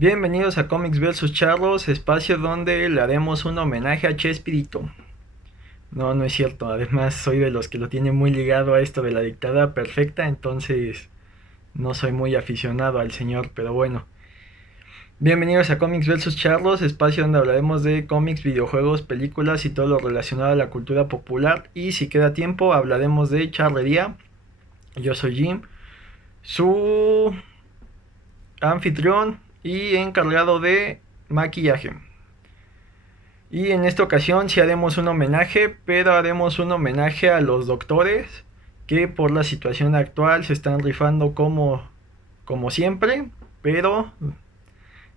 Bienvenidos a Comics vs Charlos, espacio donde le haremos un homenaje a Chespirito. No, no es cierto, además soy de los que lo tiene muy ligado a esto de la dictadura perfecta, entonces no soy muy aficionado al señor, pero bueno. Bienvenidos a Comics vs Charlos, espacio donde hablaremos de cómics, videojuegos, películas y todo lo relacionado a la cultura popular. Y si queda tiempo, hablaremos de charrería. Yo soy Jim, su anfitrión y encargado de maquillaje. Y en esta ocasión sí haremos un homenaje, pero haremos un homenaje a los doctores que por la situación actual se están rifando como siempre, pero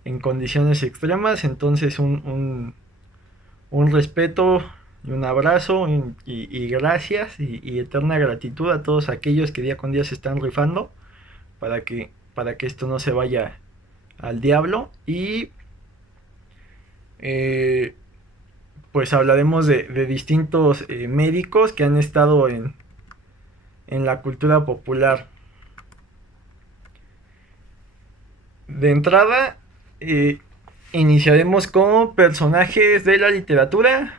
en condiciones extremas. Entonces un respeto y un abrazo y gracias y eterna gratitud a todos aquellos que día con día se están rifando para que esto no se vaya al diablo. Y eh, pues hablaremos de distintos médicos que han estado en la cultura popular. De entrada, eh, iniciaremos con personajes de la literatura,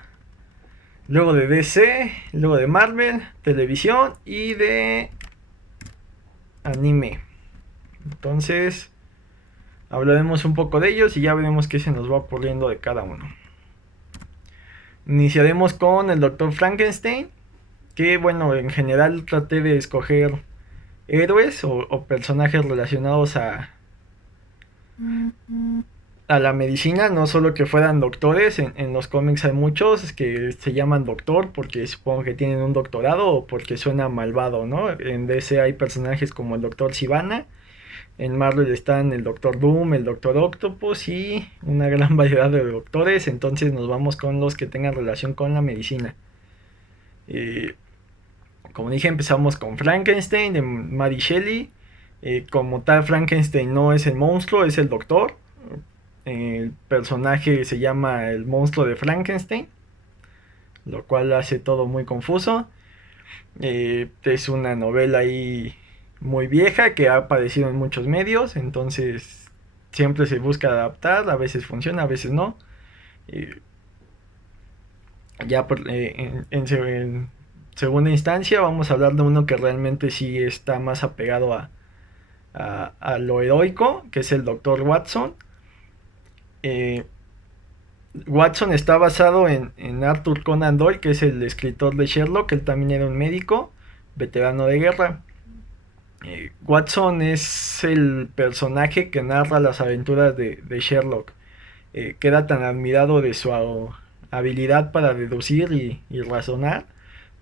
luego de DC, luego de Marvel, televisión y de anime. Entonces, hablaremos un poco de ellos y ya veremos qué se nos va ocurriendo de cada uno. Iniciaremos con el Doctor Frankenstein, que bueno, en general traté de escoger héroes o personajes relacionados a la medicina, no solo que fueran doctores. En los cómics hay muchos que se llaman doctor porque supongo que tienen un doctorado o porque suena malvado, ¿no? En DC hay personajes como el Doctor Sivana, en Marvel están el Doctor Doom, el Doctor Octopus y una gran variedad de doctores. Entonces nos vamos con los que tengan relación con la medicina. Eh, Como dije, empezamos con Frankenstein de Mary Shelley. Como tal, Frankenstein no es el monstruo, es el doctor. El personaje se llama el monstruo de Frankenstein, lo cual hace todo muy confuso. Es una novela ahí muy vieja que ha aparecido en muchos medios, entonces siempre se busca adaptar, a veces funciona, a veces no. Eh, ya en segunda instancia vamos a hablar de uno que realmente sí está más apegado a lo heroico, que es el Doctor Watson. Eh, Watson está basado en Arthur Conan Doyle, que es el escritor de Sherlock. Él también era un médico, veterano de guerra. Watson es el personaje que narra las aventuras de Sherlock. Queda tan admirado de su habilidad para deducir y razonar,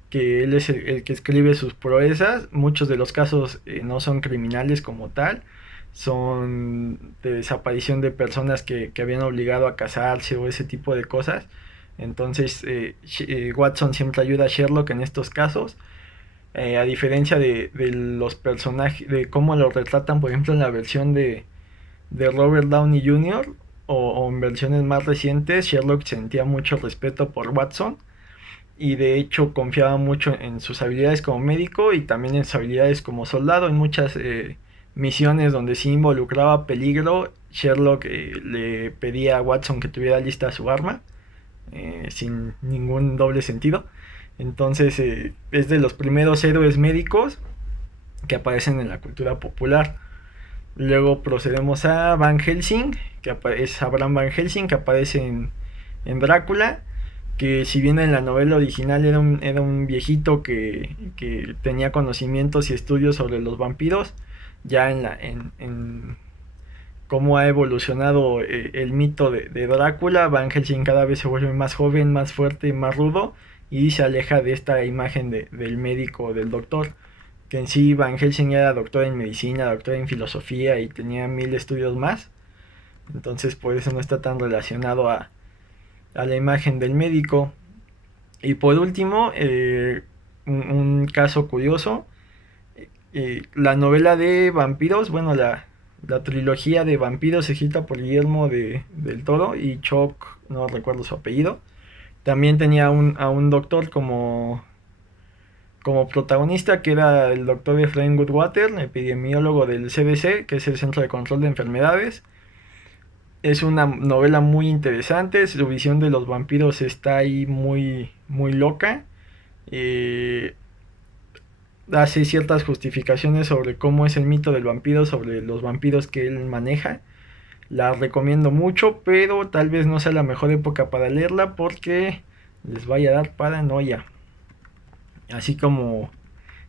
que él es el que escribe sus proezas. Muchos de los casos no son criminales como tal, son de desaparición de personas que habían obligado a casarse o ese tipo de cosas. Entonces Watson siempre ayuda a Sherlock en estos casos. A diferencia de los personajes, de cómo lo retratan, por ejemplo, en la versión de Robert Downey Jr. O en versiones más recientes, Sherlock sentía mucho respeto por Watson y de hecho confiaba mucho en sus habilidades como médico y también en sus habilidades como soldado. En muchas misiones donde sí involucraba peligro, Sherlock le pedía a Watson que tuviera lista su arma, sin ningún doble sentido. Entonces es de los primeros héroes médicos que aparecen en la cultura popular. Luego procedemos a Van Helsing, que es Abraham Van Helsing, que aparece en Drácula, que si bien en la novela original era un viejito que tenía conocimientos y estudios sobre los vampiros, ya en cómo ha evolucionado el mito de Drácula, Van Helsing cada vez se vuelve más joven, más fuerte, más rudo y se aleja de esta imagen del médico, del doctor, que en sí Van Helsing era doctor en medicina, doctor en filosofía y tenía 1000 estudios más. Entonces por eso no está tan relacionado a la imagen del médico. Y por último, un caso curioso, la novela de vampiros, bueno, la trilogía de vampiros escrita por Guillermo del Toro y Chuck, no recuerdo su apellido, también tenía a un doctor como protagonista, que era el doctor Efraín Goodwater, epidemiólogo del CDC, que es el Centro de Control de Enfermedades. Es una novela muy interesante, su visión de los vampiros está ahí muy, muy loca. Eh, Hace ciertas justificaciones sobre cómo es el mito del vampiro, sobre los vampiros que él maneja. La recomiendo mucho, pero tal vez no sea la mejor época para leerla porque les vaya a dar paranoia. Así como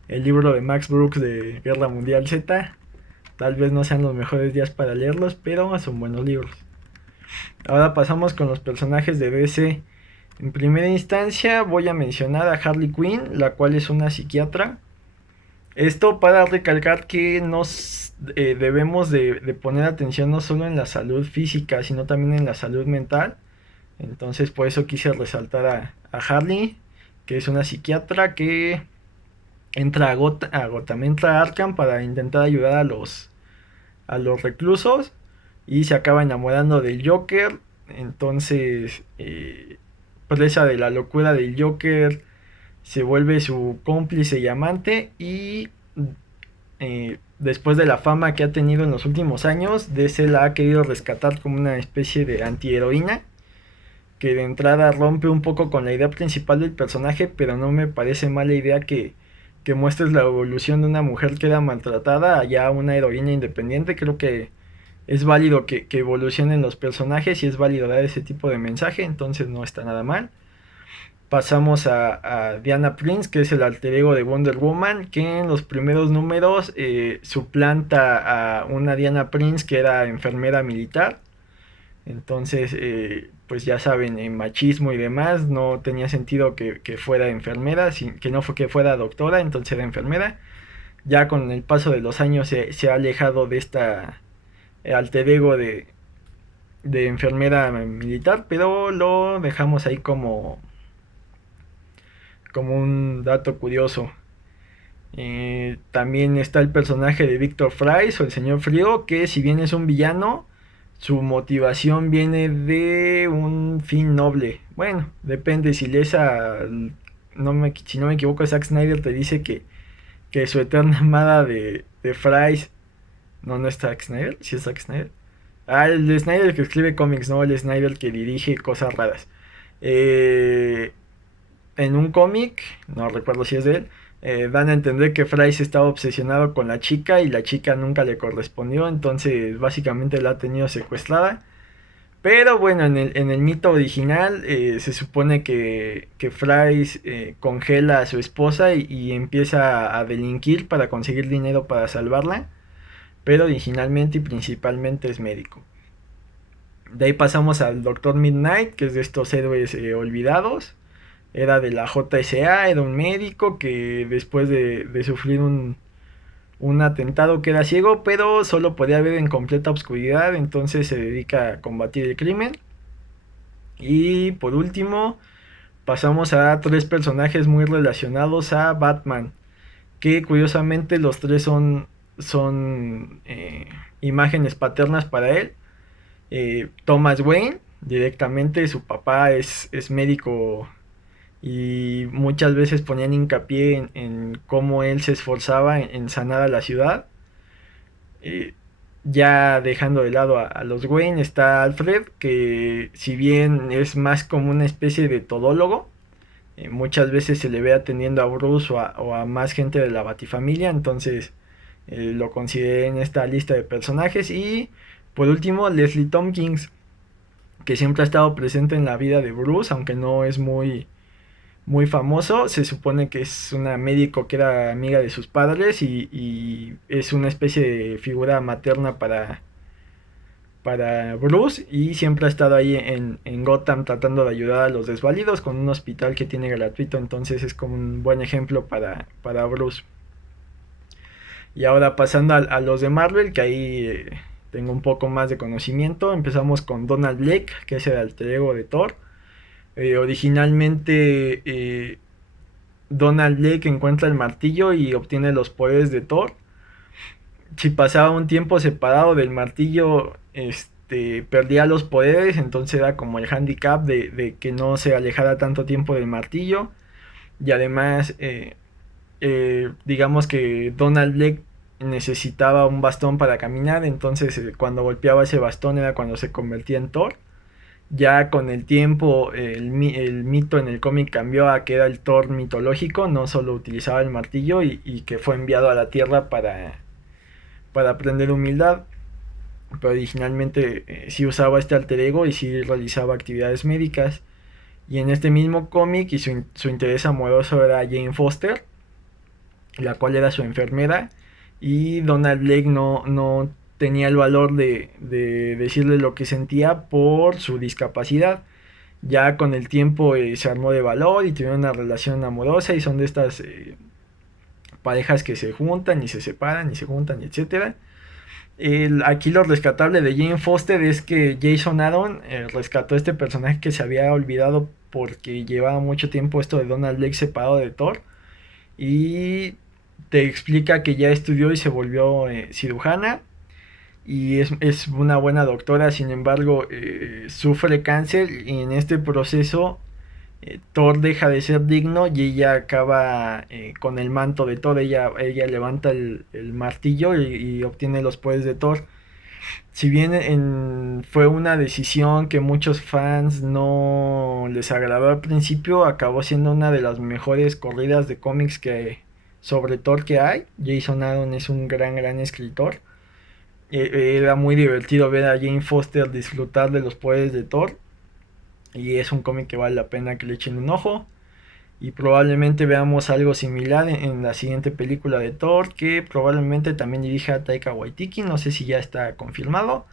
el libro de Max Brooks de Guerra Mundial Z, tal vez no sean los mejores días para leerlos, pero son buenos libros. Ahora pasamos con los personajes de DC. En primera instancia voy a mencionar a Harley Quinn, la cual es una psiquiatra. Esto para recalcar que nos debemos de poner atención no solo en la salud física, sino también en la salud mental. Entonces por eso quise resaltar a Harley, que es una psiquiatra que entra a Gotham, entra a Arkham para intentar ayudar a los reclusos y se acaba enamorando del Joker. Entonces, presa de la locura del Joker, se vuelve su cómplice y amante y después de la fama que ha tenido en los últimos años, DC la ha querido rescatar como una especie de antiheroína que de entrada rompe un poco con la idea principal del personaje, pero no me parece mala idea que muestres la evolución de una mujer que era maltratada a ya una heroína independiente. Creo que es válido que evolucionen los personajes y es válido dar ese tipo de mensaje, entonces no está nada mal. Pasamos a Diana Prince, que es el alter ego de Wonder Woman, que en los primeros números suplanta a una Diana Prince que era enfermera militar. Entonces, pues ya saben, en machismo y demás, no tenía sentido que fuera enfermera, que no fue que fuera doctora, entonces era enfermera. Ya con el paso de los años se ha alejado de esta alter ego de enfermera militar, pero lo dejamos ahí como un dato curioso. También está el personaje de Victor Fries o el Señor Frío, que si bien es un villano, su motivación viene de un fin noble. Bueno, depende si lees si no me equivoco, Zack Snyder te dice que su eterna amada de Fries... No, no es Zack Snyder, sí es Zack Snyder. Ah, el de Snyder que escribe cómics, no el Snyder que dirige cosas raras. Eh, en un cómic, no recuerdo si es de él, dan a entender que Fry estaba obsesionado con la chica y la chica nunca le correspondió, entonces básicamente la ha tenido secuestrada. Pero bueno, en el mito original se supone que Fry congela a su esposa y empieza a delinquir para conseguir dinero para salvarla, pero originalmente y principalmente es médico. De ahí pasamos al Doctor Midnight, que es de estos héroes olvidados. Era de la JSA, era un médico que después de sufrir un atentado queda ciego, pero solo podía ver en completa oscuridad, entonces se dedica a combatir el crimen. Y por último, pasamos a tres personajes muy relacionados a Batman, que curiosamente los tres son imágenes paternas para él. Thomas Wayne, directamente su papá es médico y muchas veces ponían hincapié en cómo él se esforzaba en sanar a la ciudad. Eh, ya dejando de lado a los Wayne está Alfred, que si bien es más como una especie de todólogo, muchas veces se le ve atendiendo a Bruce o a más gente de la Batifamilia, entonces lo consideré en esta lista de personajes. Y por último, Leslie Tompkins, que siempre ha estado presente en la vida de Bruce, aunque no es muy famoso. Se supone que es una médico que era amiga de sus padres y es una especie de figura materna para Bruce, y siempre ha estado ahí en Gotham tratando de ayudar a los desvalidos con un hospital que tiene gratuito, entonces es como un buen ejemplo para Bruce. Y ahora pasando a los de Marvel, que ahí tengo un poco más de conocimiento, empezamos con Donald Blake, que es el alter ego de Thor. Originalmente Donald Blake encuentra el martillo y obtiene los poderes de Thor. Si pasaba un tiempo separado del martillo, perdía los poderes, entonces era como el handicap de que no se alejara tanto tiempo del martillo. Y además, digamos que Donald Blake necesitaba un bastón para caminar, entonces cuando golpeaba ese bastón era cuando se convertía en Thor. Ya con el tiempo el mito en el cómic cambió a que era el Thor mitológico, no solo utilizaba el martillo y que fue enviado a la Tierra para aprender humildad, pero originalmente sí usaba este alter ego y sí realizaba actividades médicas. Y en este mismo cómic y su interés amoroso era Jane Foster, la cual era su enfermera, y Donald Blake no tenía el valor de decirle lo que sentía por su discapacidad. Ya con el tiempo se armó de valor y tuvieron una relación amorosa y son de estas parejas que se juntan y se separan y se juntan, etcétera. Aquí lo rescatable de Jane Foster es que Jason Aaron rescató este personaje que se había olvidado porque llevaba mucho tiempo esto de Donald Blake separado de Thor, y te explica que ya estudió y se volvió cirujana y es una buena doctora. Sin embargo sufre cáncer y en este proceso Thor deja de ser digno y ella acaba con el manto de Thor. Ella levanta el martillo y obtiene los poderes de Thor. Si bien fue una decisión que muchos fans no les agradó al principio, acabó siendo una de las mejores corridas de cómics sobre Thor que hay. Jason Aaron es un gran escritor. Era muy divertido ver a Jane Foster disfrutar de los poderes de Thor. Y es un cómic que vale la pena que le echen un ojo. Y probablemente veamos algo similar en la siguiente película de Thor, que probablemente también dirija Taika Waititi, no sé si ya está confirmado.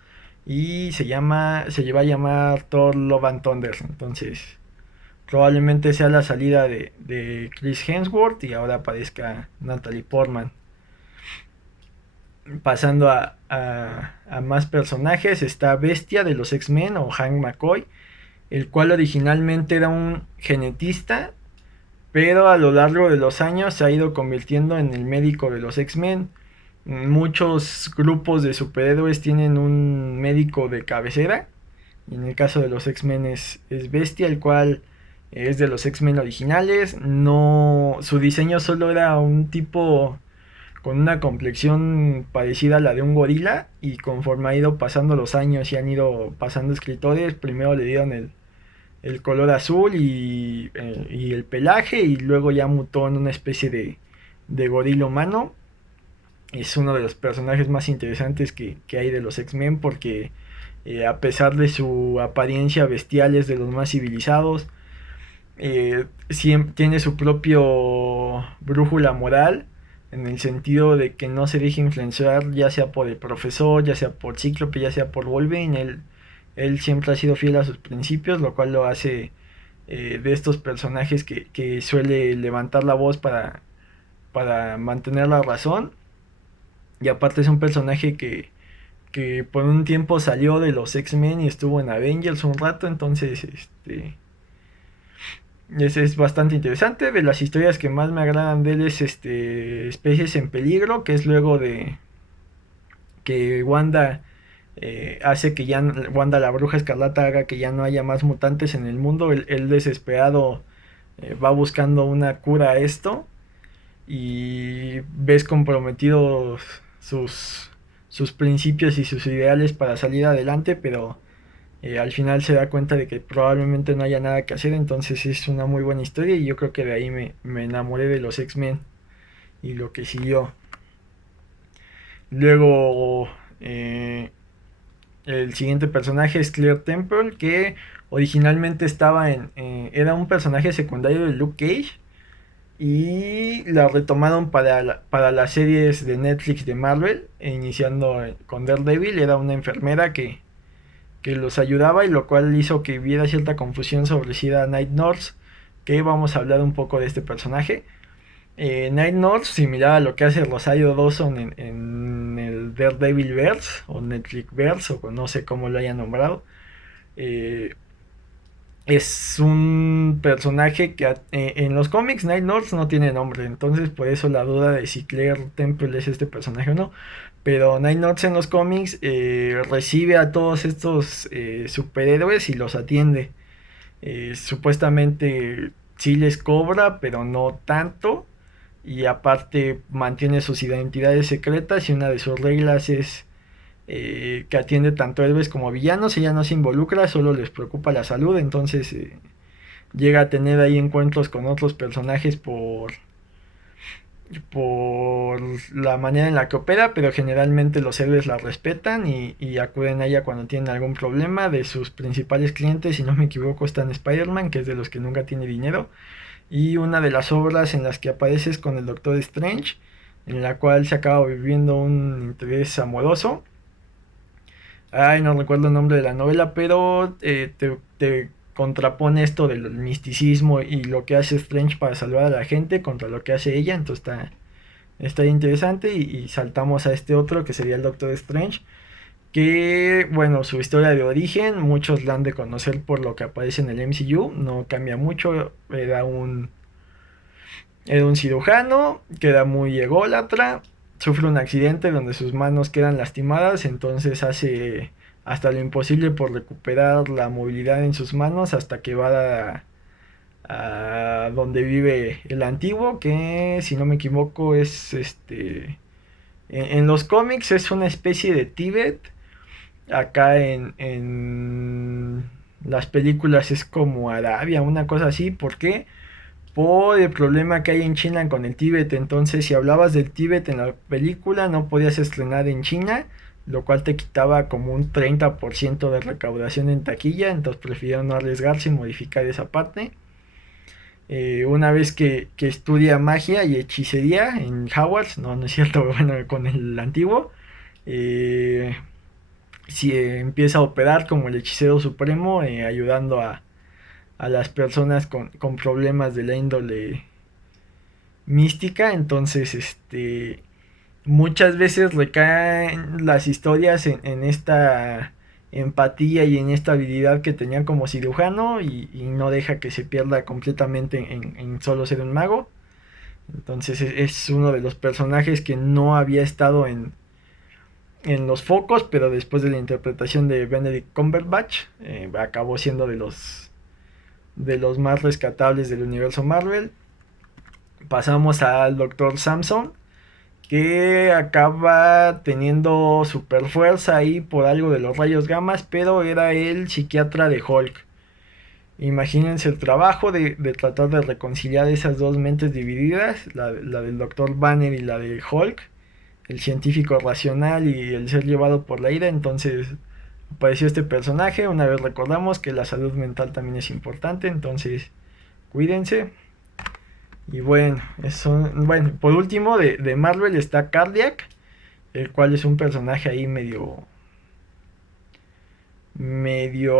Y se va a llamar Thor Love and Thunder. Entonces, probablemente sea la salida de Chris Hemsworth y ahora aparezca Natalie Portman. Pasando a más personajes, está Bestia de los X-Men o Hank McCoy, el cual originalmente era un genetista, pero a lo largo de los años se ha ido convirtiendo en el médico de los X-Men. Muchos grupos de superhéroes tienen un médico de cabecera, y en el caso de los X-Men es Bestia, el cual es de los X-Men originales. No, su diseño solo era un tipo con una complexión parecida a la de un gorila, y conforme ha ido pasando los años y han ido pasando escritores, primero le dieron el color azul y el pelaje, y luego ya mutó en una especie de gorila humano. Es uno de los personajes más interesantes que hay de los X-Men porque a pesar de su apariencia bestial es de los más civilizados. Tiene su propio brújula moral, en el sentido de que no se deja influenciar ya sea por el profesor, ya sea por Cíclope, ya sea por Wolverine. Él siempre ha sido fiel a sus principios, lo cual lo hace de estos personajes que suele levantar la voz para mantener la razón. Y aparte es un personaje que por un tiempo salió de los X-Men y estuvo en Avengers un rato, entonces ese es bastante interesante. De las historias que más me agradan de él es Especies en Peligro, que es luego de que Wanda hace que ya Wanda la Bruja Escarlata haga que ya no haya más mutantes en el mundo. Él desesperado va buscando una cura a esto, y ves comprometidos sus principios y sus ideales para salir adelante, pero al final se da cuenta de que probablemente no haya nada que hacer. Entonces es una muy buena historia y yo creo que de ahí me enamoré de los X-Men y lo que siguió. Luego el siguiente personaje es Claire Temple, que originalmente era un personaje secundario de Luke Cage, y la retomaron para las series de Netflix de Marvel, iniciando con Daredevil. Era una enfermera que los ayudaba, y lo cual hizo que hubiera cierta confusión sobre si era Night Nurse, que vamos a hablar un poco de este personaje. Night Nurse, similar a lo que hace Rosario Dawson en el Daredevil verse o Netflix verse, o no sé cómo lo hayan nombrado. Es un personaje que en los cómics Night Nurse no tiene nombre, entonces por eso la duda de si Claire Temple es este personaje o no. Pero Night Nurse en los cómics recibe a todos estos superhéroes y los atiende. Supuestamente sí les cobra, pero no tanto. y aparte mantiene sus identidades secretas y una de sus reglas es que atiende tanto héroes como villanos. Ella no se involucra, solo les preocupa la salud, entonces llega a tener ahí encuentros con otros personajes por la manera en la que opera, pero generalmente los héroes la respetan y acuden a ella cuando tienen algún problema. De sus principales clientes, si no me equivoco, están Spider-Man, que es de los que nunca tiene dinero, y una de las obras en las que aparece es con el Doctor Strange, en la cual se acaba viviendo un interés amoroso. Ay, no recuerdo el nombre de la novela, pero te contrapone esto del misticismo y lo que hace Strange para salvar a la gente contra lo que hace ella. Entonces está interesante y saltamos a este otro que sería el Doctor Strange. Que, bueno, su historia de origen, muchos la han de conocer por lo que aparece en el MCU, no cambia mucho. Era un cirujano que era muy ególatra, sufre un accidente donde sus manos quedan lastimadas, entonces hace hasta lo imposible por recuperar la movilidad en sus manos hasta que va a donde vive el antiguo, que si no me equivoco es en los cómics es una especie de Tíbet. Acá en las películas es como Arabia, una cosa así. ¿Por qué? Por el problema que hay en China con el Tíbet. Entonces, si hablabas del Tíbet en la película, no podías estrenar en China, lo cual te quitaba como un 30% de recaudación en taquilla. Entonces, prefirieron no arriesgarse y modificar esa parte. Una vez que estudia magia y hechicería en Hogwarts, no es cierto, bueno, con el antiguo, eh, si empieza a operar como el hechicero supremo, ayudando a las personas con problemas de la índole mística. Entonces, muchas veces recaen las historias en esta empatía y en esta habilidad que tenía como cirujano y no deja que se pierda completamente en solo ser un mago. Entonces es uno de los personajes que no había estado en los focos, pero después de la interpretación de Benedict Cumberbatch, acabó siendo de los más rescatables del universo Marvel. Pasamos al Doctor Samson, que acaba teniendo super fuerza ahí por algo de los rayos gamas, pero era el psiquiatra de Hulk. Imagínense el trabajo de tratar de reconciliar esas dos mentes divididas, la del Doctor Banner y la de Hulk, el científico racional y el ser llevado por la ira. Entonces apareció este personaje. Una vez recordamos que la salud mental también es importante, entonces cuídense. Y bueno, bueno, por último de Marvel está Cardiac, el cual es un personaje ahí medio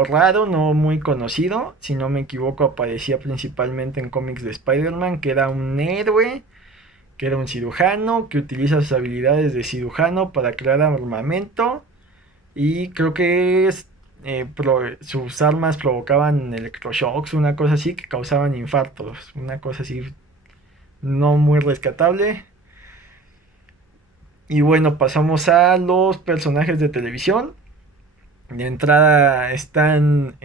raro, no muy conocido. Si no me equivoco, aparecía principalmente en cómics de Spider-Man, que era un héroe, que era un cirujano, que utiliza sus habilidades de cirujano para crear armamento. Y creo que sus armas provocaban electroshocks, una cosa así, que causaban infartos, una cosa así no muy rescatable. Y bueno, pasamos a los personajes de televisión. De entrada están,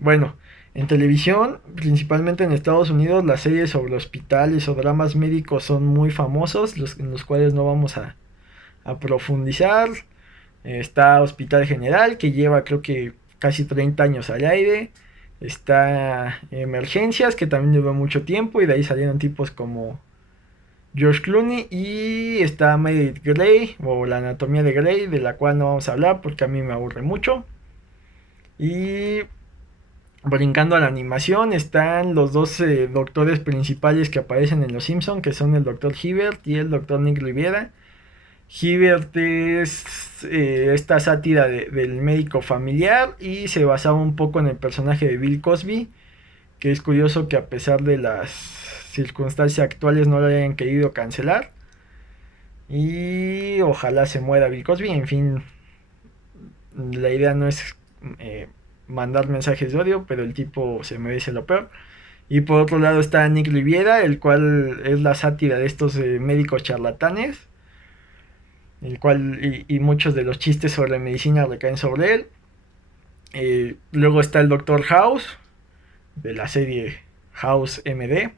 bueno, en televisión, principalmente en Estados Unidos, las series sobre hospitales o dramas médicos son muy famosos, en los cuales no vamos a profundizar. Está Hospital General, que lleva creo que casi 30 años al aire. Está Emergencias, que también lleva mucho tiempo y de ahí salieron tipos como George Clooney. Y está Meredith Grey o La Anatomía de Grey, de la cual no vamos a hablar porque a mí me aburre mucho. Y brincando a la animación, están los dos doctores principales que aparecen en Los Simpson, que son el Dr. Hibbert y el Dr. Nick Riviera. Hibbert es esta sátira del médico familiar y se basaba un poco en el personaje de Bill Cosby, que es curioso que a pesar de las circunstancias actuales no lo hayan querido cancelar. Y ojalá se muera Bill Cosby. En fin, la idea no es mandar mensajes de odio, pero el tipo se merece lo peor. Y por otro lado está Nick Riviera, el cual es la sátira de estos médicos charlatanes, el cual y muchos de los chistes sobre medicina recaen sobre él. Luego está el Doctor House, de la serie House MD,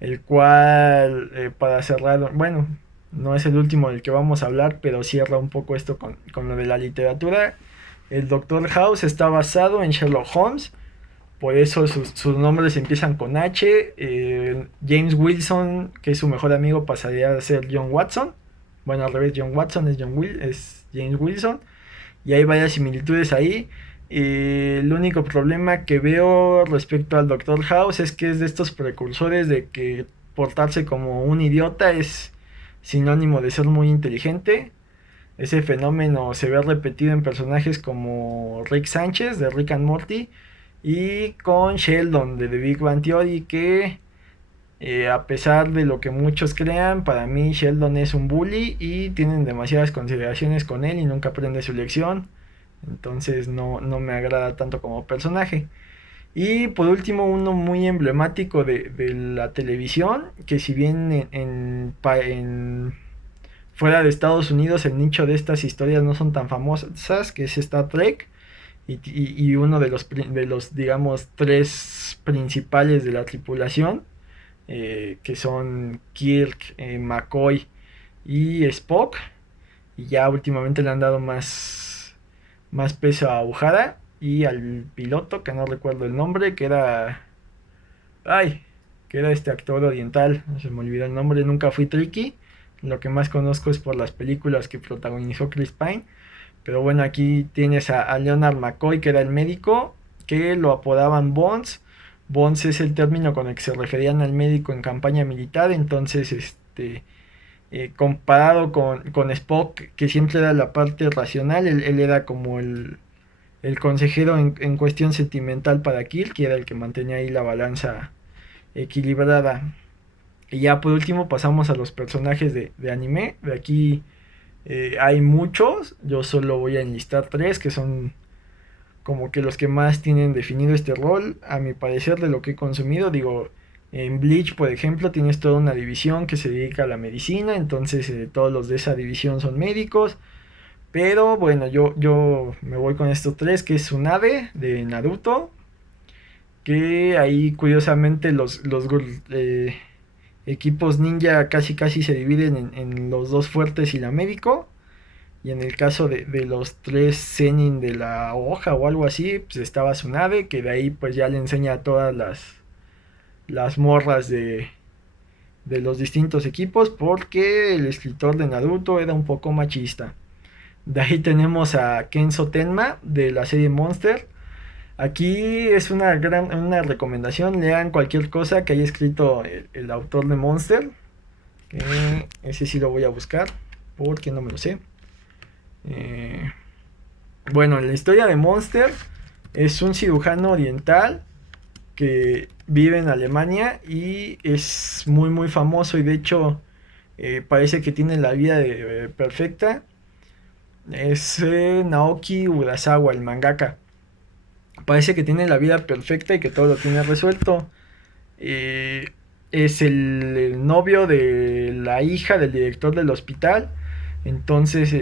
el cual, para cerrar, bueno, no es el último del que vamos a hablar, pero cierra un poco esto con lo de la literatura. El Doctor House está basado en Sherlock Holmes, por eso sus nombres empiezan con H. James Wilson, que es su mejor amigo, pasaría a ser John Watson. Bueno, al revés, John Watson es James Wilson. Y hay varias similitudes ahí. El único problema que veo respecto al Doctor House es que es de estos precursores de que portarse como un idiota es sinónimo de ser muy inteligente. Ese fenómeno se ve repetido en personajes como Rick Sánchez de Rick and Morty y con Sheldon de The Big Bang Theory, que a pesar de lo que muchos crean, para mí Sheldon es un bully y tienen demasiadas consideraciones con él y nunca aprende su lección. Entonces no me agrada tanto como personaje. Y por último, uno muy emblemático de la televisión, que si bien fuera de Estados Unidos el nicho de estas historias no son tan famosas, que es Star Trek, y uno de los, digamos, tres principales de la tripulación, que son Kirk, McCoy y Spock, y ya últimamente le han dado más peso a Uhura y al piloto, que no recuerdo el nombre, ay, que era este actor oriental, se me olvidó el nombre, nunca fui tricky, lo que más conozco es por las películas que protagonizó Chris Pine, pero bueno, aquí tienes a Leonard McCoy, que era el médico, que lo apodaban Bones. Bones es el término con el que se referían al médico en campaña militar, entonces comparado con Spock, que siempre era la parte racional, él era como el consejero en cuestión sentimental para Kirk, que era el que mantenía ahí la balanza equilibrada. Y ya por último pasamos a los personajes de anime. De aquí hay muchos, yo solo voy a enlistar tres, que son como que los que más tienen definido este rol, a mi parecer, de lo que he consumido. Digo, en Bleach, por ejemplo, tienes toda una división que se dedica a la medicina, entonces todos los de esa división son médicos. Pero bueno, yo me voy con estos tres, que es Tsunade de Naruto, que ahí curiosamente los equipos ninja casi casi se dividen en los dos fuertes y la médico. Y en el caso de los tres Zenin de la hoja o algo así, pues estaba Tsunade, que de ahí pues ya le enseña a todas las morras de los distintos equipos, porque el escritor de Naruto era un poco machista. De ahí tenemos a Kenzo Tenma de la serie Monster. Aquí es una recomendación, lean cualquier cosa que haya escrito el autor de Monster. Ese sí lo voy a buscar porque no me lo sé. Eh, bueno, la historia de Monster es un cirujano oriental que vive en Alemania y es muy muy famoso, y de hecho parece que tiene la vida perfecta. Es Naoki Urasawa, el mangaka. Parece que tiene la vida perfecta y que todo lo tiene resuelto. Eh, es el novio de la hija del director del hospital. Entonces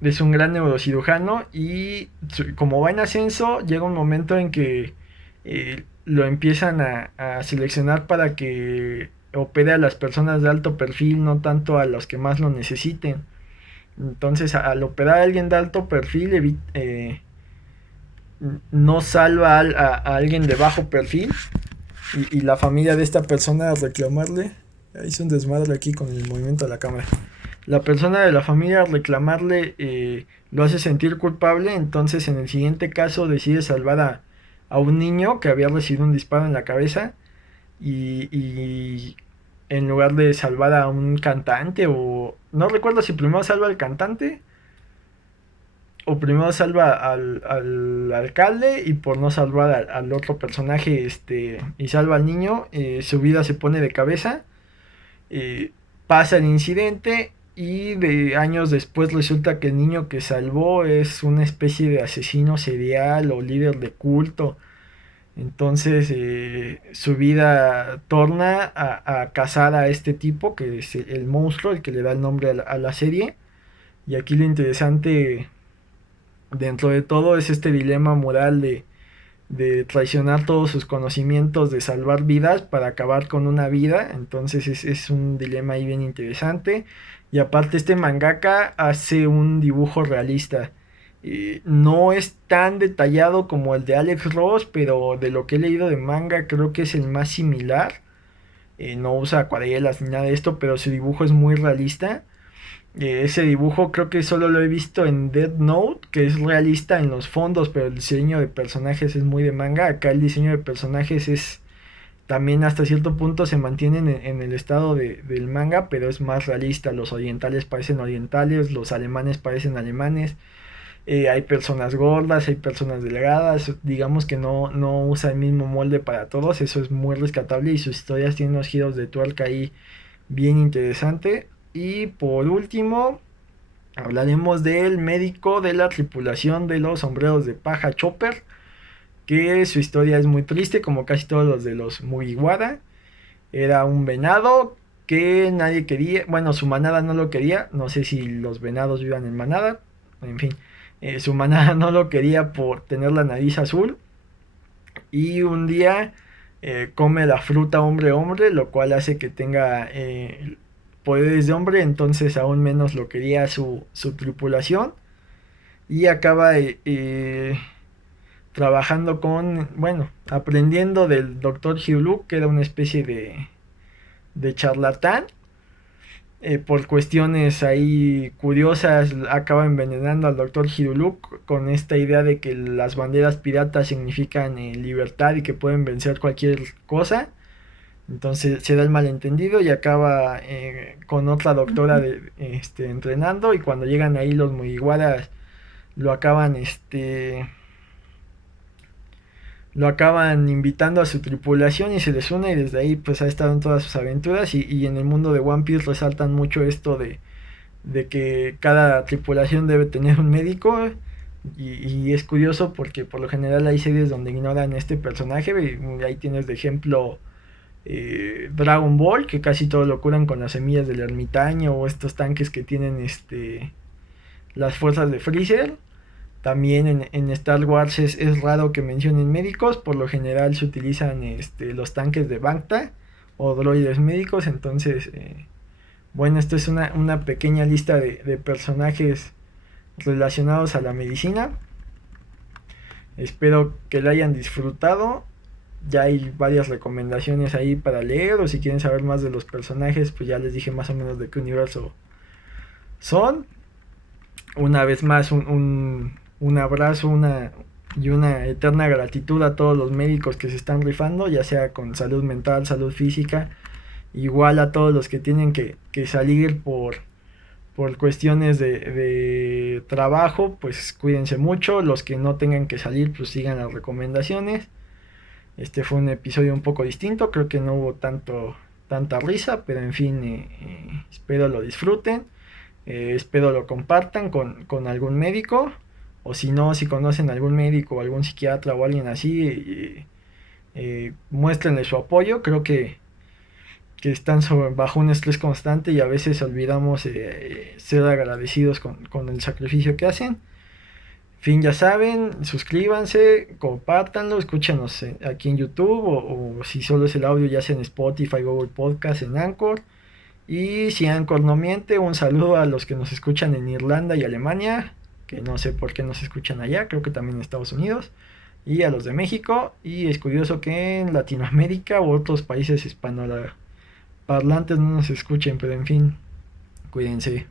es un gran neurocirujano y como va en ascenso, llega un momento en que lo empiezan a seleccionar para que opere a las personas de alto perfil, no tanto a los que más lo necesiten. Entonces, al operar a alguien de alto perfil, no salva a alguien de bajo perfil, y la familia de esta persona a reclamarle. Hice un desmadre aquí con el movimiento de la cámara. La persona de la familia a reclamarle lo hace sentir culpable, entonces en el siguiente caso decide salvar a un niño que había recibido un disparo en la cabeza, y en lugar de salvar a un cantante, o no recuerdo si primero salva al cantante o primero salva al alcalde, y por no salvar al otro personaje y salva al niño, su vida se pone de cabeza. Pasa el incidente y de años después resulta que el niño que salvó es una especie de asesino serial o líder de culto. Entonces su vida torna a cazar a este tipo, que es el monstruo, el que le da el nombre a la serie. Y aquí lo interesante dentro de todo es este dilema moral de traicionar todos sus conocimientos de salvar vidas para acabar con una vida. Entonces es un dilema ahí bien interesante. Y aparte este mangaka hace un dibujo realista. No es tan detallado como el de Alex Ross, pero de lo que he leído de manga creo que es el más similar. No usa acuarelas ni nada de esto, pero su dibujo es muy realista. Ese dibujo creo que solo lo he visto en Death Note, que es realista en los fondos, pero el diseño de personajes es muy de manga. Acá el diseño de personajes es también hasta cierto punto se mantiene en el estado del manga, pero es más realista. Los orientales parecen orientales, los alemanes parecen alemanes. Hay personas gordas, hay personas delgadas, digamos que no usa el mismo molde para todos, eso es muy rescatable y sus historias tienen unos giros de tuerca ahí bien interesante. Y por último, hablaremos del médico de la tripulación de los sombreros de paja Chopper, que su historia es muy triste, como casi todos los de los Mugiwara. Era un venado que nadie quería, bueno, su manada no lo quería, no sé si los venados vivan en manada, en fin, su manada no lo quería por tener la nariz azul y un día come la fruta hombre hombre, lo cual hace que tenga poderes de hombre, entonces aún menos lo quería su tripulación y acaba trabajando con, bueno, aprendiendo del doctor Hyuluk, que era una especie de charlatán. Por cuestiones ahí curiosas acaba envenenando al doctor Hyuluk con esta idea de que las banderas piratas significan libertad y que pueden vencer cualquier cosa. Entonces se da el malentendido y acaba con otra doctora entrenando y cuando llegan ahí los Mugiwaras lo acaban lo acaban invitando a su tripulación y se les une y desde ahí pues ha estado en todas sus aventuras y en el mundo de One Piece resaltan mucho esto de que cada tripulación debe tener un médico y es curioso porque por lo general hay series donde ignoran este personaje y ahí tienes de ejemplo Dragon Ball, que casi todo lo curan con las semillas del ermitaño o estos tanques que tienen las fuerzas de Freezer. También en Star Wars es raro que mencionen médicos, por lo general se utilizan los tanques de Bacta o droides médicos, entonces bueno, esto es una pequeña lista de personajes relacionados a la medicina. Espero que la hayan disfrutado. Ya hay varias recomendaciones ahí para leer o si quieren saber más de los personajes, pues ya les dije más o menos de qué universo son. Una vez más un abrazo y una eterna gratitud a todos los médicos que se están rifando, ya sea con salud mental, salud física, igual a todos los que tienen que salir por cuestiones de trabajo, pues cuídense mucho, los que no tengan que salir, pues sigan las recomendaciones. Este fue un episodio un poco distinto, creo que no hubo tanta risa, pero en fin, espero lo disfruten, espero lo compartan con algún médico, o si no, si conocen algún médico o algún psiquiatra o alguien así, muéstrenle su apoyo, creo que están bajo un estrés constante y a veces olvidamos ser agradecidos con el sacrificio que hacen. Fin, ya saben, suscríbanse, compártanlo, escúchenos aquí en YouTube o si solo es el audio, ya sea en Spotify, Google Podcast, en Anchor. Y si Anchor no miente, un saludo a los que nos escuchan en Irlanda y Alemania, que no sé por qué nos escuchan allá, creo que también en Estados Unidos, y a los de México. Y es curioso que en Latinoamérica u otros países hispanoparlantes no nos escuchen, pero en fin, cuídense.